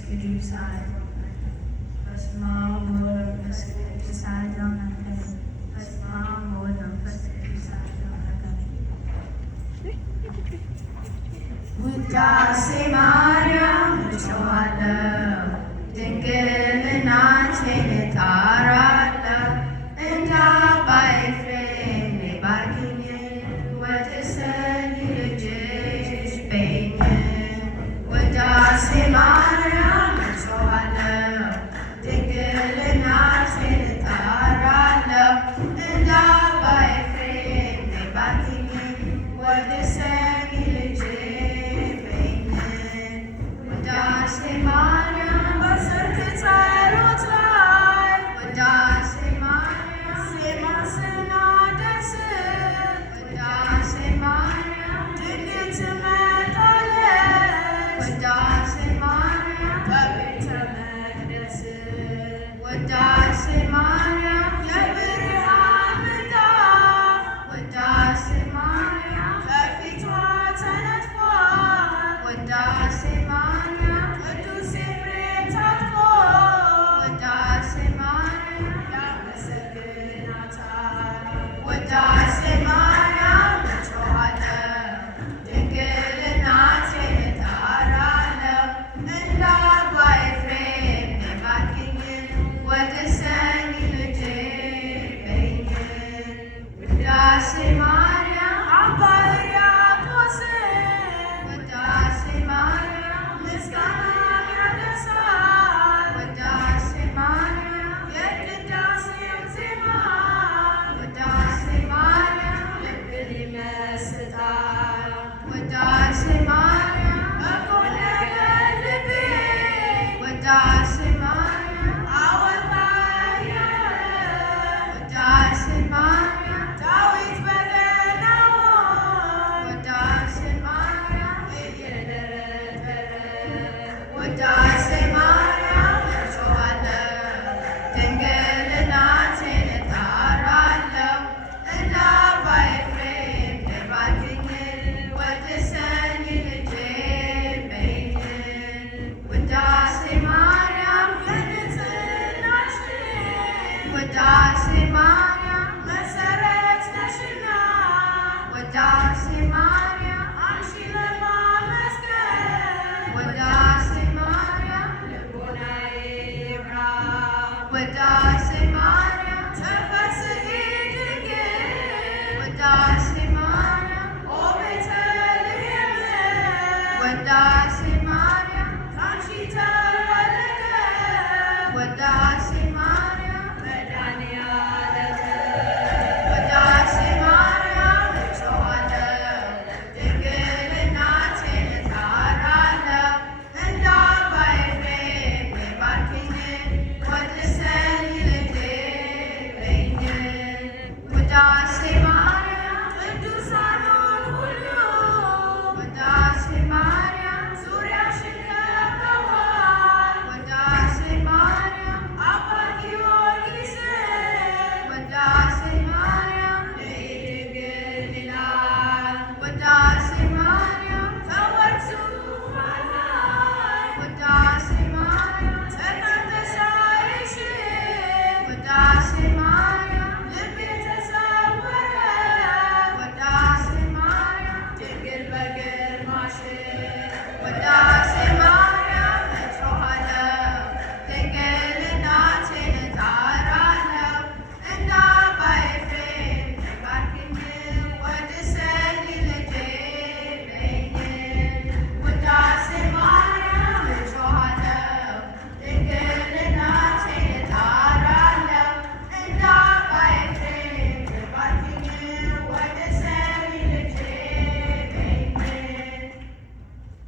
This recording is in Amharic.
ቅዱስ አሐዱ አምላክ በስመ አብ ወወልድ ወመንፈስ ቅዱስ አሐዱ አምላክ በስመ አብ ወወልድ ወመንፈስ ቅዱስ አሐዱ አምላክ ውዳሴ ማርያም እጮኻለሁ ድንግልናሽን እጠራለሁ እንደ አባ ኤፍሬም ባርኪኝ ወትሰኝ ልጅሽ በይኝ ውዳሴ ማርያም እጮኻለሁ ድንግልናሽን እጠራለሁ እንደ አባ ኤፍሬም ባርኪኝ ወትሰኝ ልጅሽ በይኝ ውዳሴ ማርያም በሰርክ ጸሎት ላይ ውዳሴ ማርያም ዜማ ስናደርስ ውዳሴ ማርያም ድንግል ትመጣለች ውዳሴ ማርያም በቤተ መቅደስ ውዳሴ ማርያም የብርሃን ምንጣፍ ውዳሴ ማርያም በፊቷ ተነጥፏል ውዳሴ ማርያም ቅዱስ ኤፍሬም ታጥቆ ውዳሴ ማርያም ያመሰግናታል ውዳሴ ማርያም እጮኻለሁ ድንግልናሽን እጠራለሁ እንደ አባ ኤፍሬም ባርኪኝ ወትሰኝ ልጄ በይኝ ውዳሴ ማርያም አባ ሕርያቆስ ውዳሴ ማርያም ምስጋናን ያደርሳል ውዳሴ ማርያም የቅዳሴው ዜማ ውዳሴ ማርያም ልብን ይመስጣል ውዳሴ ማርያም በጎነ ልቤ ውዳሴ ማርያም አወጣኝ ውዳሴ ማርያም ዳዊት በገናውን ውዳሴ ማርያም እየደረደረ ውዳሴ ማርያም እጮኻለሁ ድንግልናሽን እጠራለሁ እንደ አባ ኤፍሬም ባርኪኝ ወትሰኝ ልጄ በይኝ ውዳሴ ማርያም የንጽሕናሽን ውዳሴ ማርያም መሰረት ነሽና ውዳሴ ማርያም አንቺን ለማመስገን ውዳሴ ማርያም ልቦናዬ ይብራ ውዳሴ ማርያም ተፈሥሒ ድንግል ውዳሴ ማርያም ኦ ቤተልሔም ውዳሴ